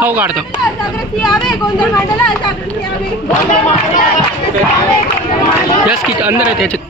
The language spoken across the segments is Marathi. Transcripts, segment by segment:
हो काढतो. यस की अंदर आहे त्याच्यात.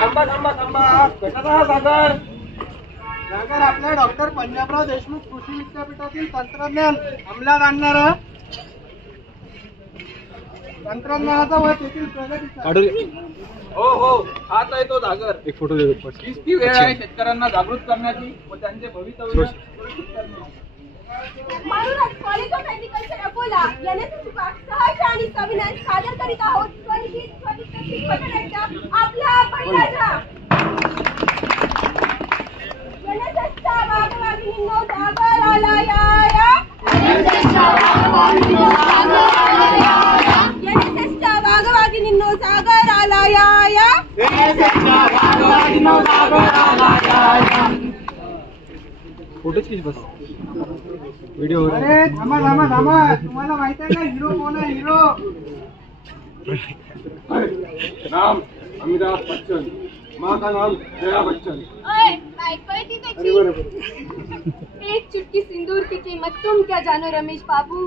थांबा थांबा थांबा. कशाचा हा सागर? सागर आपल्या डॉक्टर पंजाबराव देशमुख कृषी विद्यापीठातील तंत्रज्ञान अंमलात आणणारा तंत्रज्ञानाचा व तेथील प्रगतीचा. हो हो हाच आहे तो सागर. एक फोटो देतो. हीच वेळ आहे शेतकऱ्यांना जागृत करण्याची व त्यांचे भवितव्य सुरक्षित करण्याची. म्हणूनच कॉलेज ऑफ ऍग्रिकल्चर अकोला याने सहर्ष आणि सविनय सादर करीत आहोत स्वनिश्चित पथकाच्या आपला बळीराजा. NSSच्या वाघवागिनींनो जागर आला या. NSSच्या वाघवागिनींनो जागर आला या. फोटोच किती बस व्हिडिओ. अरे थांबा थांबा थांबा. तुम्हाला माहित आहे का हिरो कोण आहे? हिरो नाम अमिताभ बच्चन, माँ का नाम जया बच्चन. एक चुटकी सिंदूर की कीमत तुम क्या जानो रमेश बाबू.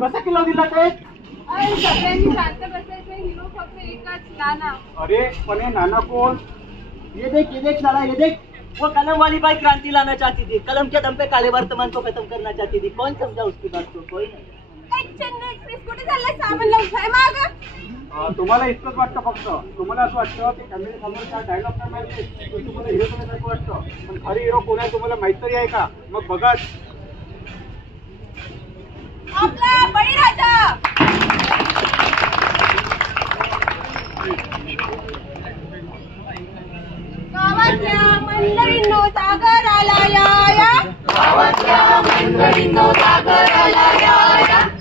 कसा किलो दिला ते? अरे सगळ्यांनी शांत बसायचं. हिरो फक्त एकच नाना. अरे पण हे नाना कोण? ये देख साला ये देख. वो कलम वाली बाई क्रांति लाना चाहती थी. कलम के दम पे काले वर्तमान को खत्म करना चाहती थी. कौन समझा उसकी बात को? कोई नहीं. चेन्नई एक्सप्रेस कुठे चाललाय? सामान लावून काय माग? तुम्हाला इतकंच वाटतं फक्त. तुम्हाला असं वाटतं की कॅमेरे समोर काय डायलॉग नाही माहिती, तुम्हाला हिरो बनण्यासारखं वाटतं. पण खरी हिरो कोण आहे तुम्हाला माहित तरी आहे का? मग बघाच. आपला बळीराजा. गावातल्या मंडळींनो जागर आला या.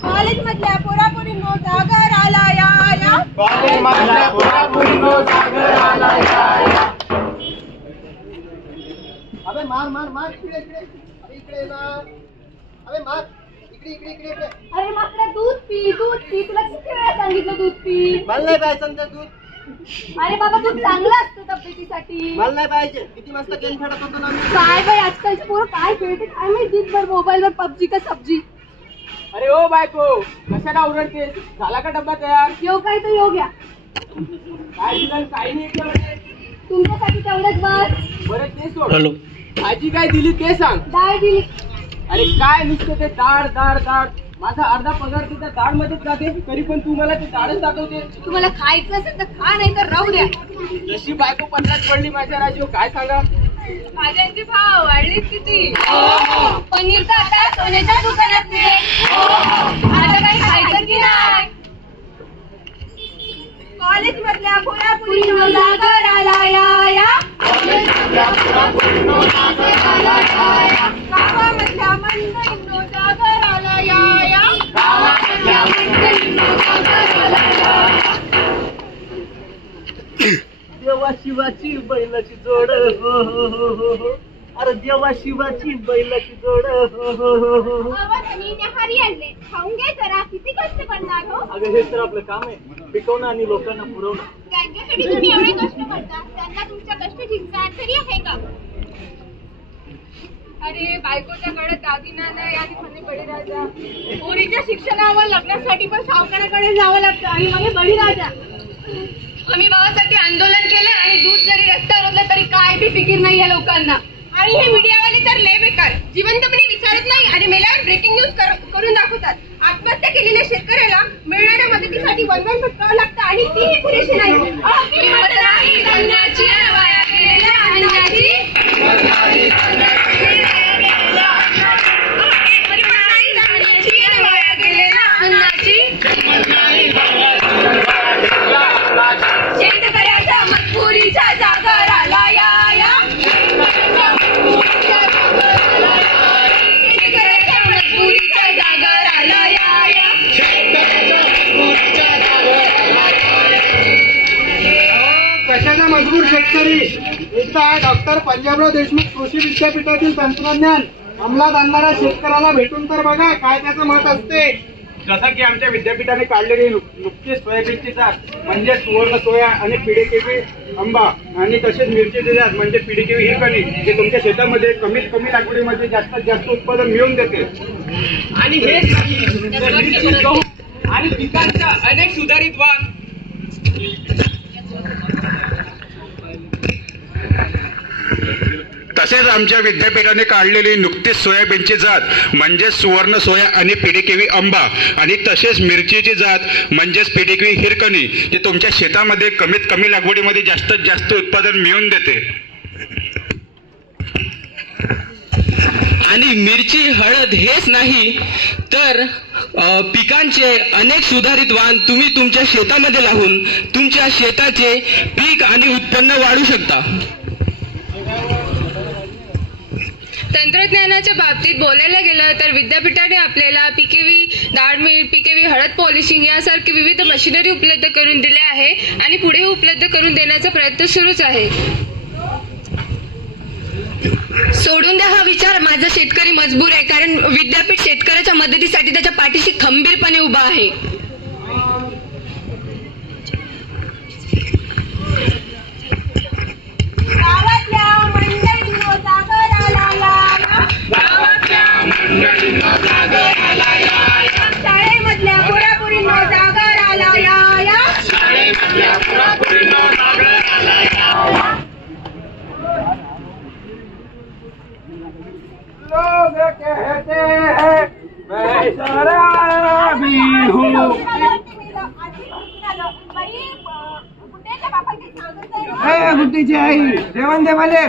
कॉलेज मधल्या पोरापोरींनो जागर आला या. अबे मार इकडे इकडे ना. अबे मार इकडे. अरे मात्र दूध पी. तुला किती वेळा सांगितलं दूध पी. मला नाही पाहिजे ते दूध. अरे बाबा दूध चांगलं असतं तब्येतीसाठी. मला नाही पाहिजे. किती मस्त गेम खेळत होतो ना मी. काय बाई आजकालचे पोरं काय खेळते काय माहिती. दिवसभर मोबाईलवर पबजी का सब्जी. अरे ओ बायको कशाला ओरडते? झाला का डब्बा तयार? योग काय तर योग या. काय दिलं? काही नाही केलं. तुमच्यासाठी तेवढंच बस. बरं ते सोड. हॅलो. भाजी काय दिली ते सांग. डाळ दिली. अरे काय नुसतं ते डाळ. माझा अर्धा पगार तिच्या डाळ मध्येच जाते, तरी पण तू मला ते डाळच दाखवते. तुम्हाला खायचं असेल तर खा, नाही तर राहू द्या. जशी बायको 50 पडली माझ्या राजू. काय सांगा? भाज्यांचे भाव वाढले किती. पनीर तर आता सोन्याच्या दुकानात मिळेल. आता काही खायचं की नाही. कॉलेज मधल्या पोरापोरींनो जागर आला या. गावामधल्या मंडळींनो जागर आला या. देवा शिवाची बैलाची जोड. हो. अरे देवा शिवाची बैलाची जोड. हो. न्याहारी आणले खाऊन घे जरा. किती कष्ट करणार हो. अगं हे तर आपलं काम आहे. पिकवणं आणि लोकांना पुरवणं. त्यांच्यासाठी तुम्ही एवढे कष्ट करता. त्यांना तुमच्या कष्ट जिंकायचं तरी आहे का? अरे बायकोच्या गळ्यात दागिना नाही आणि म्हणे बळीराजा. पोरीच्या शिक्षणावर लग्नासाठी पण सावकाराकडे जावं लागतं आणि म्हणे बळीराजा. आम्ही भावासाठी आंदोलन केलं आणि दूध जरी रस्त्यावर होतं तरी काय बी फिकीर नाही या लोकांना. आणि हे मीडियावाले तर लय बेकार. जिवंतपणे विचारत नाही आणि मेल्यावर ब्रेकिंग न्यूज करून दाखवतात. आत्महत्या केलेल्या शेतकऱ्याला मिळणाऱ्या मदतीसाठी वनवन भटकावं लागतं आणि तीही पुरेशी नाही. किंमत नाही धान्याची, वाया गेलेल्या अन्नाची. वाया गेलेल्या अन्नाची. शेतकऱ्याच्या मजबुरीच्या जागर आला या. कशाचा मजबूर शेतकरी? एकदा डॉक्टर पंजाबराव देशमुख कृषी विद्यापीठातील तंत्रज्ञान अंमलात आणणाऱ्या शेतकऱ्याला भेटून तर बघा काय त्याचं मत असते. जसं की आमच्या विद्यापीठाने काढलेली नुकतीच सोयाबीनची जात म्हणजे सुवर्ण सोया आणि पिढीकेवी आंबा आणि तसेच मिरचीची जात म्हणजे पिढीकेवी ही कणी जे तुमच्या शेतामध्ये कमीत कमी लागवडीमध्ये जास्तीत जास्त उत्पादन मिळवून देते. आणि हेच नाही तर मिरची, गहू आणि पिकांच्या अनेक सुधारित वाण तसेच आमच्या विद्यापीठाने काढलेली नुकतीच सोयाबीनची जात म्हणजे सुवर्ण सोया आणि पिढीकेवी आंबा आणि तसेच मिरचीची जात म्हणजेच पिढीकेवी हिरकणी जे तुमच्या शेतामध्ये कमीत कमी लागवडीमध्ये जास्तीत जास्त उत्पादन मिळवून देते. आणि मिरची, हळद हेच नाही तर पिकांचे अनेक सुधारित वाण तुम्ही तुमच्या शेतामध्ये लावून तुमच्या शेताचे पीक आणि उत्पन्न वाढवू शकता. तंत्रज्ञानाच्या बाबतीत बोलायला गेलं तर विद्यापीठाने आपल्याला पीकेव्ही दाढमीठ, पीकेव्ही हळद पॉलिशिंग यासारखी विविध मशिनरी उपलब्ध करून दिले आहे आणि पुढे उपलब्ध करून देण्याचा प्रयत्न सुरूच आहे. सोडून द्या हा विचार, माझा शेतकरी मजबूर आहे, कारण विद्यापीठ शेतकऱ्याच्या मदतीसाठी त्याच्या पाठीशी खंबीरपणे उभा आहे. शाळेमधल्या पोरापोरींनो जागर आला या. लोग कहते हैं मैं शराबी हूँ. बुद्धीची आई जेवण दे मला.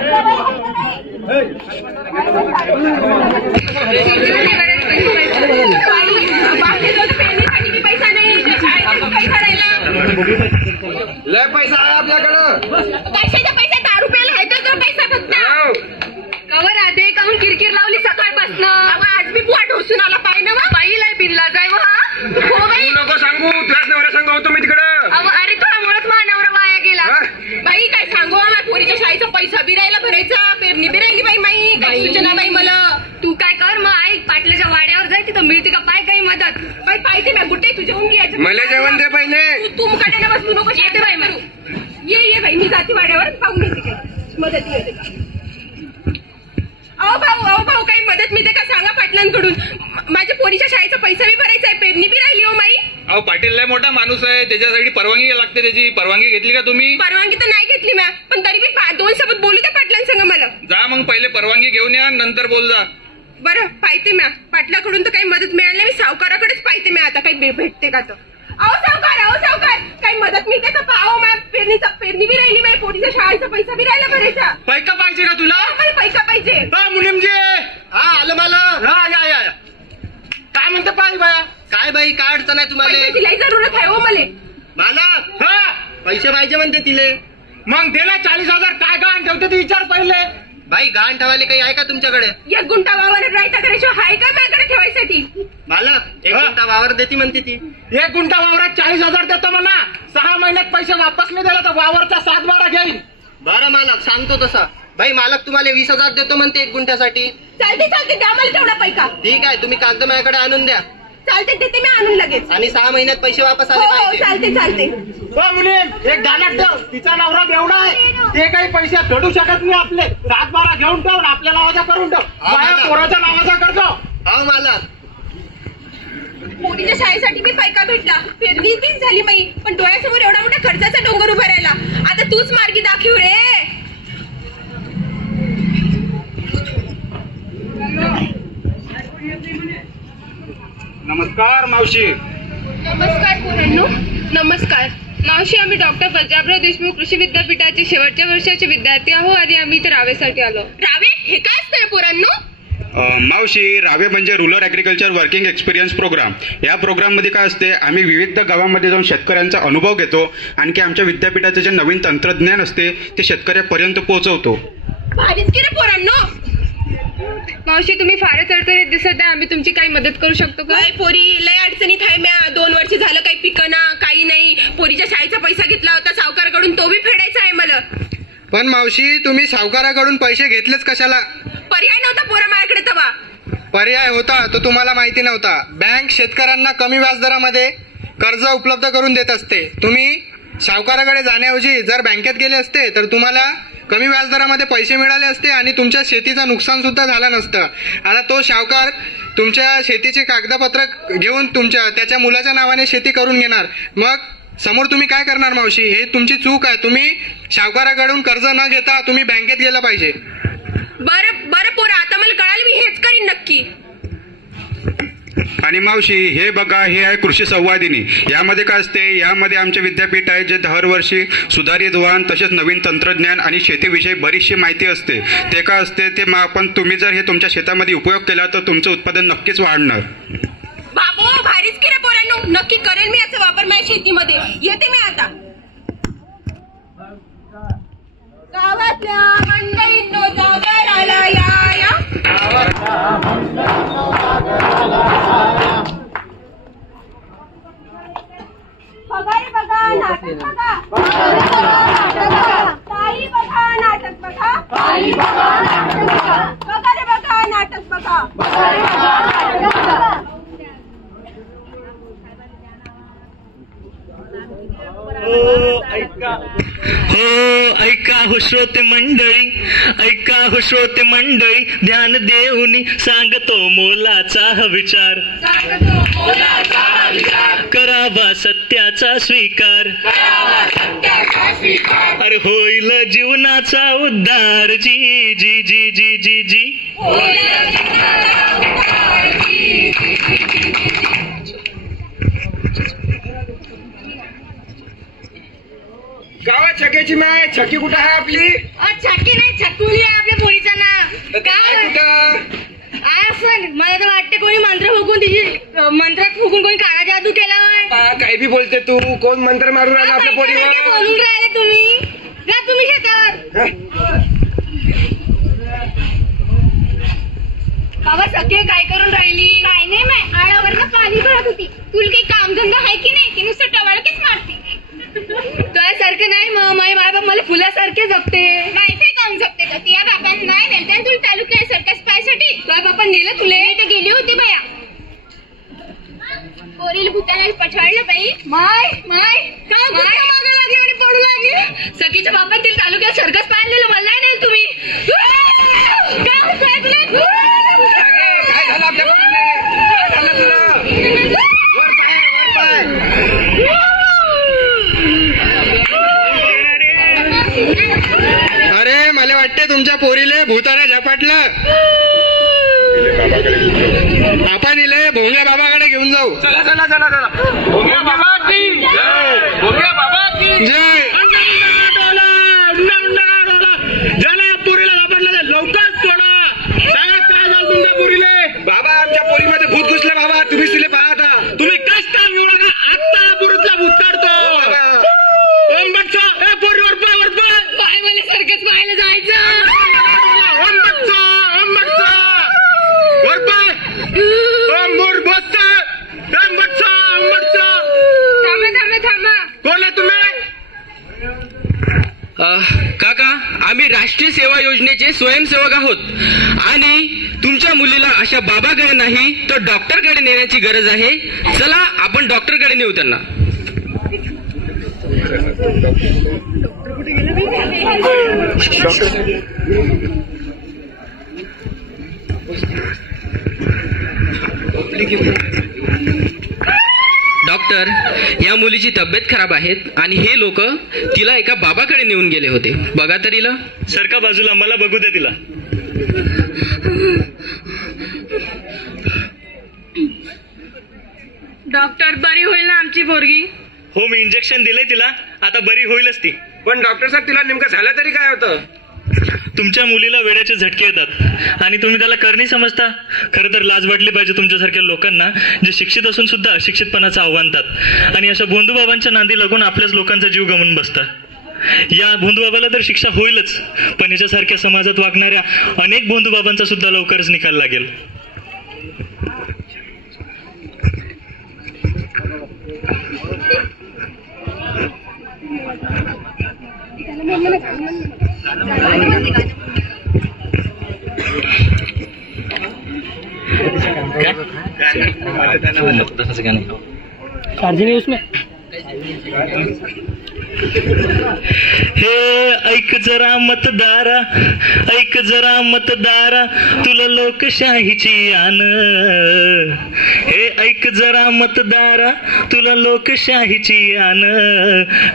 लय पैसा आहे आपल्याकडं. कशाचा पैसा? 10 रुपयाला आहे तो पैसा फक्त. कवर आधे काहून किरकिर लावली सकाळपासून. आज बी बुवा ढोसून आला पाहिजे ना. बाईला बिनला जाय हा. हो बाई नको सांगू, तुझ्याच नवऱ्या सांगू होतो मी तिकडं. अरे तुझ्यामुळेच माझा नवरा वाया गेला. बाई काय सांगू, माझ्या पोरीच्या शाळेचा पैसा बिरायला भरायचा, पेरणी बिरायली बाई. माई काय सूचना बाई मला. तू काय कर मग, ऐक पाटलाच्या वाड्यावर जाय, तिथं मिळते का पाय काही मदत. बाई पाहिजे ना गुड्डे तुझ्या होऊन घ्यायचं. मला जेवण दे पहिले. तू मुकाट्याला बस, तू नको येते बाई मारू. ये बाई, मी जाते वाड्यावर, पाहून येते काय मदत येते का. अहो भाऊ काही मदत मिळते का सांगा पाटलांकडून. माझ्या पोरीच्या शाळेचा पैसा बी भरायचा आहे, पेरणी बी राहिली हो माई. अहो पाटील लय मोठा माणूस आहे, त्याच्यासाठी परवानगी लागते. त्याची परवानगी घेतली का तुम्ही? परवानगी तर नाही घेतली मॅ, पण तरी बी 2 शब्द बोलू त्या पाटलांसंग मला. जा मग पहिले परवानगी घेऊन या, नंतर बोल जा. बरं पाहते मॅ, पाटलाकडून तर काही मदत मिळाली नाही. मी सावकाराकडेच पाहते मॅ आता काही भेटते का तर. अहो सावकार काही मदत मिळते का? अहो मॅम पेरणी बी राहिली माझ्या पोरीच्या शाळेचा पैसा बी राहिला भरायचा. पैका पाहिजे का तुला? मला पैसा पाहिजे. मुनिमजी हा आलं मला. हा या काय म्हणते पाहिजे बाया? काय बाई काय अडचण आहे तुम्हाला? पैशाची लई जरूरत आहे हो मला. हा पैसे पाहिजे म्हणते तिले. मग दिला 40,000. काय गहाण ठेवते ते विचार पहिले. बाई गहाण ठेवायला काही आहे का तुमच्याकडे? 1 गुंठा वावर रायता करायचं आहे का माझ्याकडे ठेवायसाठी? मालक 1 गुंठा वावर देते म्हणते ती. 1 गुंठा वावरात 40,000 देतो म्हणा. 6 महिन्यात पैसे वापस नाही दिला तर वावरचा 7-12 घेईल. बरं मालक सांगतो तसा. बाई मालक तुम्हाला 20,000 देतो म्हणते 1 गुंठ्यासाठी. चालते द्या मला तेवढा पैसा. ठीक आहे, तुम्ही कागद माझ्याकडे आणून द्या. चालते देते मी आणून लगेच. आणि 6 महिन्यात पैसे वापस आले हो पाहिजे. चालते. मुलीम एक गाण्यात ठेव, तिचा नवरा बेवडा आहे, ते काही पैसे फेडू शकत नाही आपले. 7-12 घेऊन ठेव, आपल्या नावाचा करून ठेव, माझ्या पोराच्या नावाचा करतो. हो मालक. पोरीच्या शाळेसाठी मी पैका भेटला, पेरणी बी झाली माई, पण डोळ्यासमोर एवढा मोठा खर्चाचा डोंगर उभा राहिला. आता तूच मार्गी दाखव रे. नमस्कार मावशी. नमस्कार पोरांनो. नमस्कार मावशी. आम्ही डॉक्टर पंजाबराव देशमुख कृषी विद्यापीठाचे शेवटच्या वर्षाचे विद्यार्थी आहोत आणि आम्ही इथे रावेसाठी आलो. रावे हे काय असतंय पोरांनो? मावशी रावे म्हणजे rural agriculture working experience program. या प्रोग्राम मध्ये काय असते, आम्ही विविध गावांमध्ये जाऊन शेतकऱ्यांचा अनुभव घेतो. आणखी आमच्या विद्यापीठाचे जे नवीन तंत्रज्ञान असते ते शेतकऱ्यापर्यंत पोहोचवतो. भारीच की रे पोरांनो. मावशी तुम्ही फारच अडचणीत दिसत आहे, आम्ही तुमची काही मदत करू शकतो का? पोरी लय अडचणीत आहे म्या. 2 वर्ष झालं काही पिकना काही नाही. पोरीच्या शाळेचा पैसा घेतला होता सावकाराकडून, तो बी फेडायचा आहे मला. पण मावशी तुम्ही सावकाराकडून पैसे घेतलेच कशाला? पर्याय नव्हता पोरा माझ्याकडे तवा. पर्याय होता तो तुम्हाला माहिती नव्हता. बँक शेतकऱ्यांना कमी व्याजदरामध्ये कर्ज उपलब्ध करून देत असते. तुम्ही सावकाराकडे जाण्याऐवजी जर बँकेत गेले असते तर तुम्हाला कमी व्याजदरामध्ये पैसे मिळाले असते आणि तुमच्या शेतीचं नुकसान सुद्धा झालं नसतं. आता तो सावकार तुमच्या शेतीचे कागदपत्र घेऊन त्याच्या मुलाच्या नावाने शेती करून घेणार. मग समोर तुम्ही काय करणार मावशी? हे तुमची चूक आहे. तुम्ही सावकाराकडून कर्ज न घेता तुम्ही बँकेत गेलं पाहिजे. बरं पोरा, आता मला कळालं, मी हेच करीन नक्की. आणि मावशी हे बघा, हे आहे कृषी संवादिनी. यामध्ये काय असते, यामध्ये आमचे विद्यापीठ आहे जे दरवर्षी सुधारित वाहन तसेच नवीन तंत्रज्ञान आणि शेतीविषयी बरीचशी माहिती असते. ते काय असते ते पण तुम्ही जर हे तुमच्या शेतामध्ये उपयोग केला तर तुमचं उत्पादन नक्कीच वाढणार. बाबू भारीच केलं पोरांनो, नक्की करेल मी याचा वापर माझ्या शेतीमध्ये. येते मी आता. गावातल्या मंडळींनो जागराला या. बघा रे बघा, नाटक बघा. ताई बघा, नाटक बघा. बघा रे बघा, नाटक बघा. ऐका हो श्रोते मंडळी, ऐका हो श्रोते मंडळी, ध्यान देऊनी सांगतो मोलाचा विचार. करावा सत्याचा स्वीकार, अरे होईल जीवनाचा उद्धार. जी जी जी जी जी जी. गावात छक्याची माय, छक्की कुठं आहे आपली? छक्की नाही, छकुली आहे आपल्या पोरीचं नाव. काय कुठं? असं मला तर वाटते कोणी मंत्र फुकून तिची मंत्रात फुकून कोणी काळा जादू केला. काही बी बोलते तू. कोण मंत्र मारून राहिला आपल्या पोरीवर? बोलून राहिले तुम्ही. जा तुम्ही शेतावर. बाबा सखे काय करून राहिली? काय नाही, मैं आळावरनं पाणी भरत होती. तुला काही कामधंदा आहे की नाही? की नुसतं टवाळकीच मारते. तुझ्यासारखं नाही, माय बाबा मला फुलासारखे जपते. माहिती काम जपते का? या बापान नाही नेलं तुला तालुक्यात सर्कस पाहायसाठी. तुझ्या बापा नेलं तुले? ते गेली होती बाया. पोरीला भूताला पछाडलं बाई. माय मागायला लागली आणि पडू लागली. सखीच्या बापान तिला तालुक्यात सर्कस पाहिलेलं मला नाही नेलं तुम्ही. काय झालं आपल्या पोरीने? काय झालं तुला? वर पाय. अरे मला वाटते तुमच्या पोरीले भूताने झपाटलं. आपण इले भोंग्या बाबाकडे घेऊन जाऊ. चला. भोंग्या बाबा की जय. भोंग्या बाबा की जय. ज्याला पोरीला वापरलं लवकर सोडा. काय झालं तुमच्या पोरीले? बाबा आमच्या पोरीमध्ये भूत घुसलं बाबा. तुम्हीच तिले पाहता. तुम्ही कष्ट घेऊ नका, आत्ता पुरुतला भूत काढतो. ओम बच्चो, ए पोरी वर पाय. काय मला सर्कस पाहायला जायचं. ओम बच्चो वर पाय. ओम मोर बच्चा. ओम बच्चा. थांबा. कोण आहे तुम्ही? काका, आम्ही राष्ट्रीय सेवा योजनेचे स्वयंसेवक आहोत आणि तुमच्या मुलीला अशा बाबाकडे नाही तर डॉक्टरकडे नेण्याची गरज आहे. चला आपण डॉक्टरकडे नेऊ त्यांना. डॉक्टर, या मुलीची तब्येत खराब आहे आणि हे लोक तिला एका बाबाकडे नेऊन गेले होते. बघा तर हिला. सरका बाजूला, मला बघू द्या तिला. डॉक्टर, बरी होईल ना आमची पोरगी? हो, मी इंजेक्शन दिलंय तिला, आता बरी होईलच ती. पण डॉक्टर साहेब तिला नेमकं झालं तरी काय होतं? तुमच्या मुलीला वेड्याचे झटके येतात आणि तुम्ही त्याला करणी समजता. खरं तर लाज वाटली पाहिजे तुमच्यासारख्या लोकांना जे शिक्षित असून सुद्धा अशिक्षितपणाचं आव्हानतात आणि अशा भोंदूबाबांच्या नांदी लागून आपल्याच लोकांचा जीव गमवून बसतात. या भोंदूबाबाला तर शिक्षा होईलच, पण याच्यासारख्या समाजात वागणाऱ्या अनेक भोंदूबाबांचा सुद्धा लवकरच निकाल लागेल. चार्जिंग है उसमें। हे ऐक जरा मतदारा, ऐक जरा मतदारा, तुला लोकशाहीची आन. हे ऐक जरा मतदारा, तुला लोकशाहीची आन.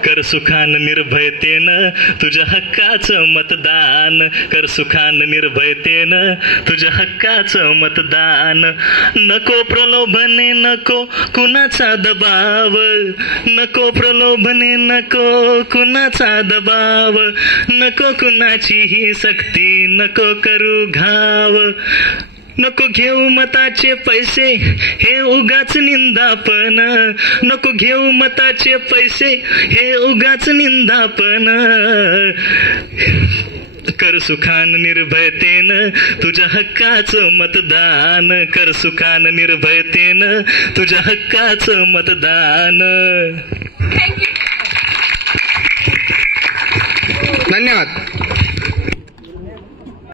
कर सुखान निर्भयतेनं तुझ्या हक्काचं मतदान. कर सुखान निर्भयतेनं तुझ्या हक्काचं मतदान. नको प्रलोभने, नको कुणाचा दबाव, नको प्रलोभने, नको कुणाचा दबाव, नको कुणाचीही सक्ती, नको करू घाव. नको घेऊ मताचे पैसे, हे उगाच निंदापण. नको घेऊ मताचे पैसे, हे उगाच निंदापण. कर सुखान निर्भयतेनं तुझ्या हक्काचं मतदान. कर सुखान निर्भयतेनं तुझ्या हक्काचं मतदान. थँक्यू. धन्यवाद.